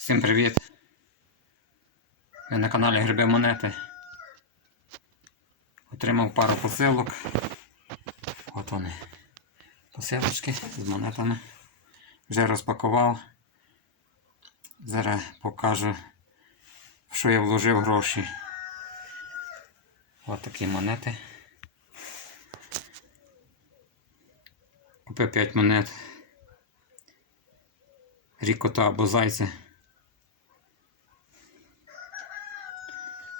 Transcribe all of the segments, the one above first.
Всім привіт! Ви на каналі Гриби Монети. Отримав пару посилок. От вони. Посилочки з монетами. Вже розпакував. Зараз покажу, в що я вложив гроші. Ось такі монети. Купив 5 монет. Рікота або зайця.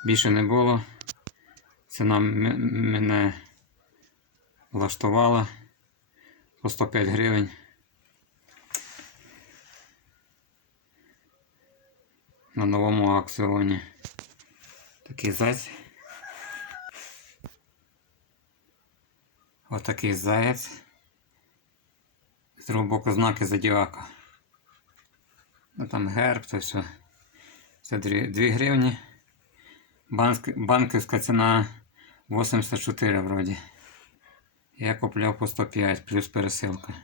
Більше не було. Ціна мене влаштувала по 105 гривень. На новому аукціоні. Такий заяць. Отакий заяць. З другого боку знаки зодіака. Ну там герб, то все. Це 2 гривні. Банк, банківська ціна 84 вроді. Я купляв по 105 плюс пересилка.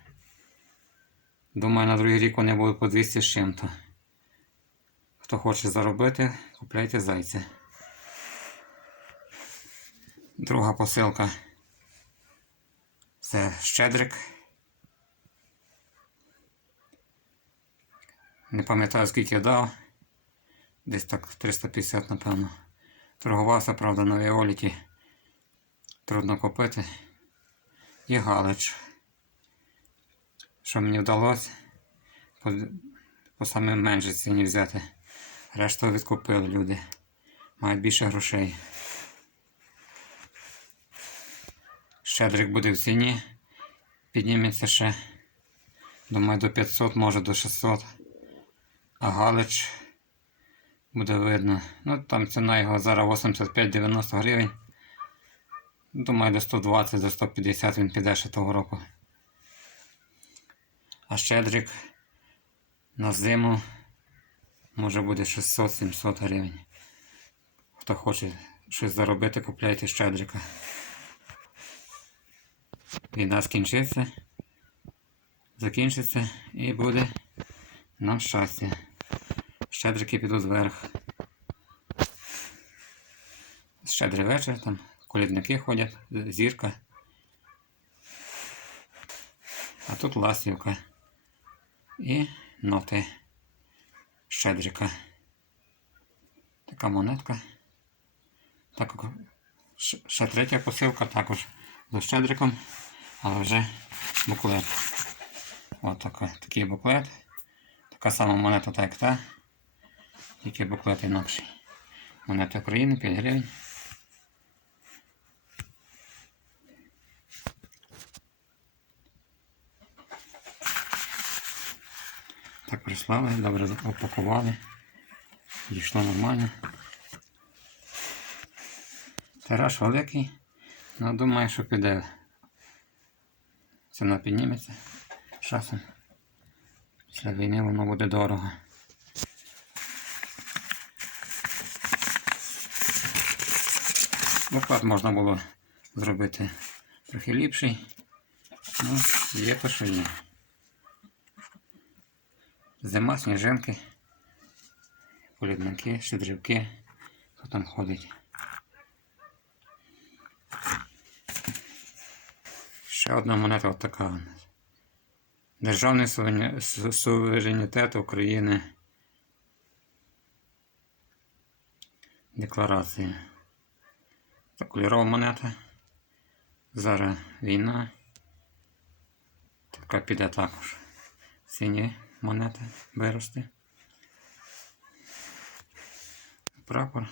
Думаю, на другий рік вони будуть по 200 з чим-то. Хто хоче заробити, купляйте зайця. Друга посилка. Це щедрик. Не пам'ятаю скільки я дав. Десь так 350, напевно. Торгувався, правда, на Віоліті. Трудно купити. І Галич. Що мені вдалося по, по самій меншій ціні взяти. Решту відкупили люди. Мають більше грошей. Щедрик буде в ціні. Підніметься ще. Думаю, до 500, може до 600. А Галич буде видно. Ну там ціна його зараз 85-90 гривень. Думаю, до 120 до 150 він піде ще того року. А щедрик на зиму може буде 600-700 гривень. Хто хоче щось заробити, купляйте щедрика. Війна скінчиться, закінчиться і буде нам щастя. Щедрики підуть вверх. Щедрий вечір, там колідники ходять, зірка. А тут ластівка. І ноти щедрика. Така монетка. Так, ще третя посилка також з щедриком, але вже буклет. Ось така, такий буклет. Така сама монета, так як та. Тільки буклет інакший. Монета України 5 гривень. Так прислали, добре упакували. Дійшло нормально. Тираж великий, але думаю, що піде. Ціна підніметься часом. Після війни воно буде дорого. Доклад можна було зробити трохи ліпший. Ну, є то, що є. Зима, сніжинки, полідники, щедрівки. Хто там ходить? Ще одна монета от у нас. Державний суверенітет України. Декларація. Кольорова монета. Зараз війна. Така піде також. Сині монети вирости. Прапор.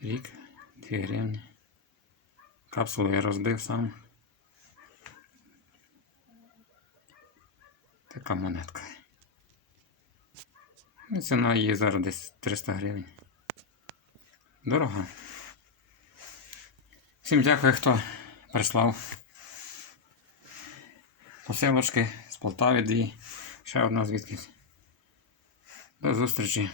Рік, 2 гривні. Капсулу я розбив сам. Така монетка. Ну, ціна її зараз десь 300 гривень. Дорога. Всім дякую, хто прислав посилочки з Полтави дві. Ще одна звідкись. До зустрічі.